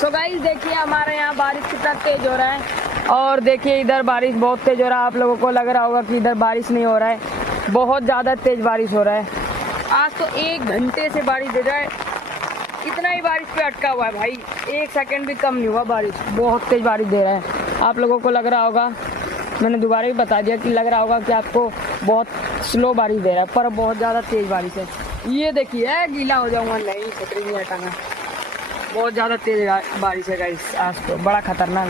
So guys देखिए हमारे यहाँ बारिश कितना तेज हो रहा है और देखिए इधर बारिश बहुत तेज हो रहा है। आप लोगों को लग रहा होगा कि इधर बारिश नहीं हो रहा है, बहुत ज़्यादा तेज बारिश हो रहा है। आज तो 1 घंटे से बारिश दे रहा है, इतना ही बारिश पे अटका हुआ है भाई, 1 सेकंड भी कम नहीं हुआ। बारिश बहुत तेज बारिश दे रहा है। आप लोगों को लग रहा होगा, मैंने दोबारा भी बता दिया कि लग रहा होगा कि आपको बहुत स्लो बारिश दे रहा है, पर बहुत ज़्यादा तेज बारिश है। ये देखिए गीला हो जाऊंगा, नहीं छतरी नहीं हटाना, बहुत ज़्यादा तेज बारिश है गाइस, आज तो बड़ा खतरनाक।